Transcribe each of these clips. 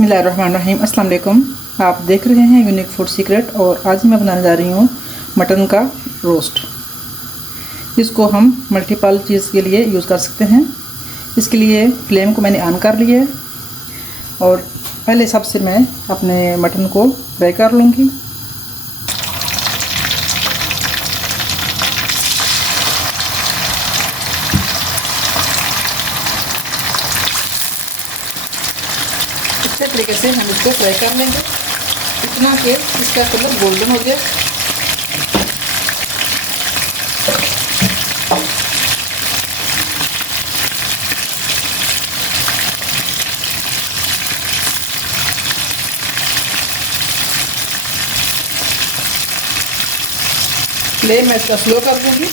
बिस्मिल्लाहिर्रहमानिर्रहीम। अस्सलाम वालेकुम। आप देख रहे हैं यूनिक फूड सीक्रेट और आज मैं बनाने जा रही हूँ मटन का रोस्ट। इसको हम मल्टीपल चीज़ के लिए यूज़ कर सकते हैं। इसके लिए फ्लेम को मैंने ऑन कर लिया है और पहले सबसे मैं अपने मटन को फ्राई कर लूँगी। अच्छे तरीके से हम इसको फ्राई कर लेंगे, इतना कि इसका कलर गोल्डन हो जाए। फ्लेम मैं इसका स्लो कर दूंगी।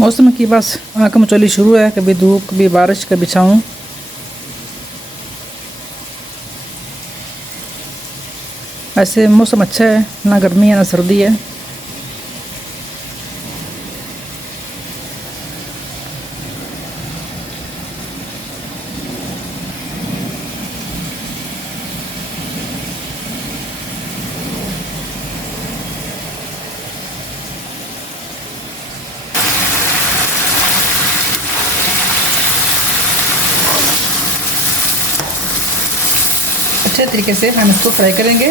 मौसम की बस आंख मचोली शुरू है, कभी धूप कभी बारिश कभी छाँव। ऐसे मौसम अच्छा है, ना गर्मी है ना सर्दी है। अच्छे तरीके से हम इसको फ्राई करेंगे।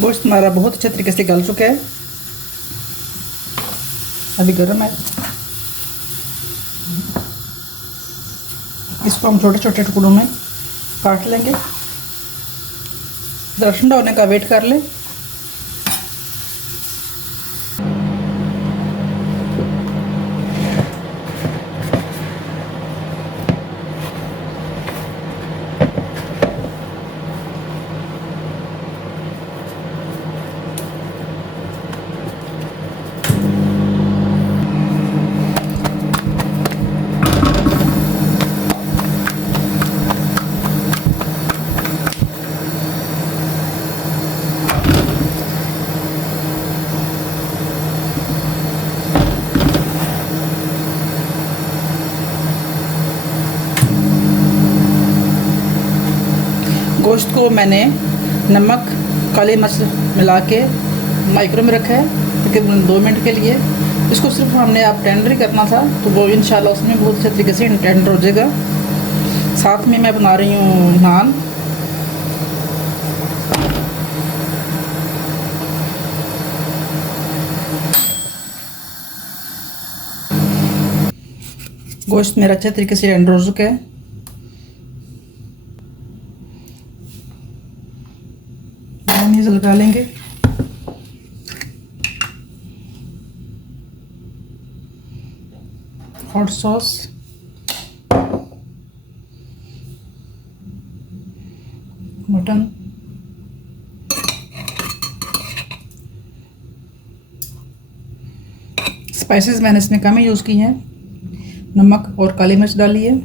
गोश्त हमारा बहुत अच्छे तरीके से गल चुका है, अभी गर्म है। इसको हम छोटे छोटे टुकड़ों में काट लेंगे। ज़रा ठंडा होने का वेट कर लें। गोश्त को मैंने नमक काली मिर्च मिला के माइक्रो में रखा है तकरीबन 2 मिनट के लिए। इसको सिर्फ हमने आप टेंडर ही करना था, तो वो इंशाल्लाह उसमें बहुत अच्छे तरीके से टेंडर हो जाएगा। साथ में मैं बना रही हूँ नान। गोश्त मेरा अच्छे तरीके से टेंडर हो चुका है। लगा लेंगे। हॉट सॉस, मटन, स्पाइसेस मैंने इसमें कम ही यूज़ की हैं। नमक और काली मिर्च डाली है।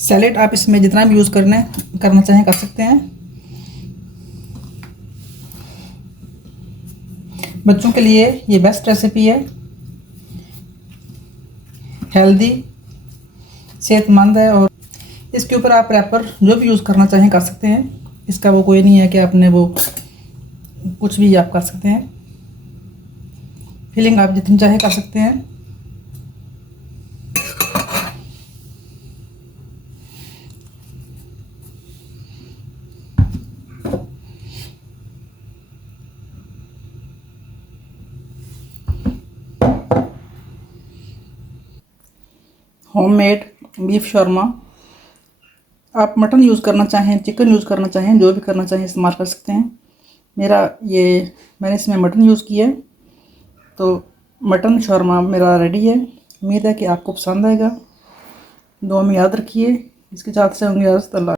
सैलेड आप इसमें जितना भी यूज़ करना चाहें कर सकते हैं। बच्चों के लिए ये बेस्ट रेसिपी है, हेल्दी, सेहतमंद है। और इसके ऊपर आप रैपर जो भी यूज़ करना चाहें कर सकते हैं। इसका वो कोई नहीं है कि आपने वो कुछ भी आप कर सकते हैं। फिलिंग आप जितनी चाहे कर सकते हैं। होममेड बीफ शॉर्मा, आप मटन यूज़ करना चाहें, चिकन यूज़ करना चाहें, जो भी करना चाहें इस्तेमाल कर सकते हैं। मैंने इसमें मटन यूज़ किया है, तो मटन शॉर्मा मेरा रेडी है। उम्मीद है कि आपको पसंद आएगा। दुआ में याद रखिए। इसके साथ से होंगे अल्लाह।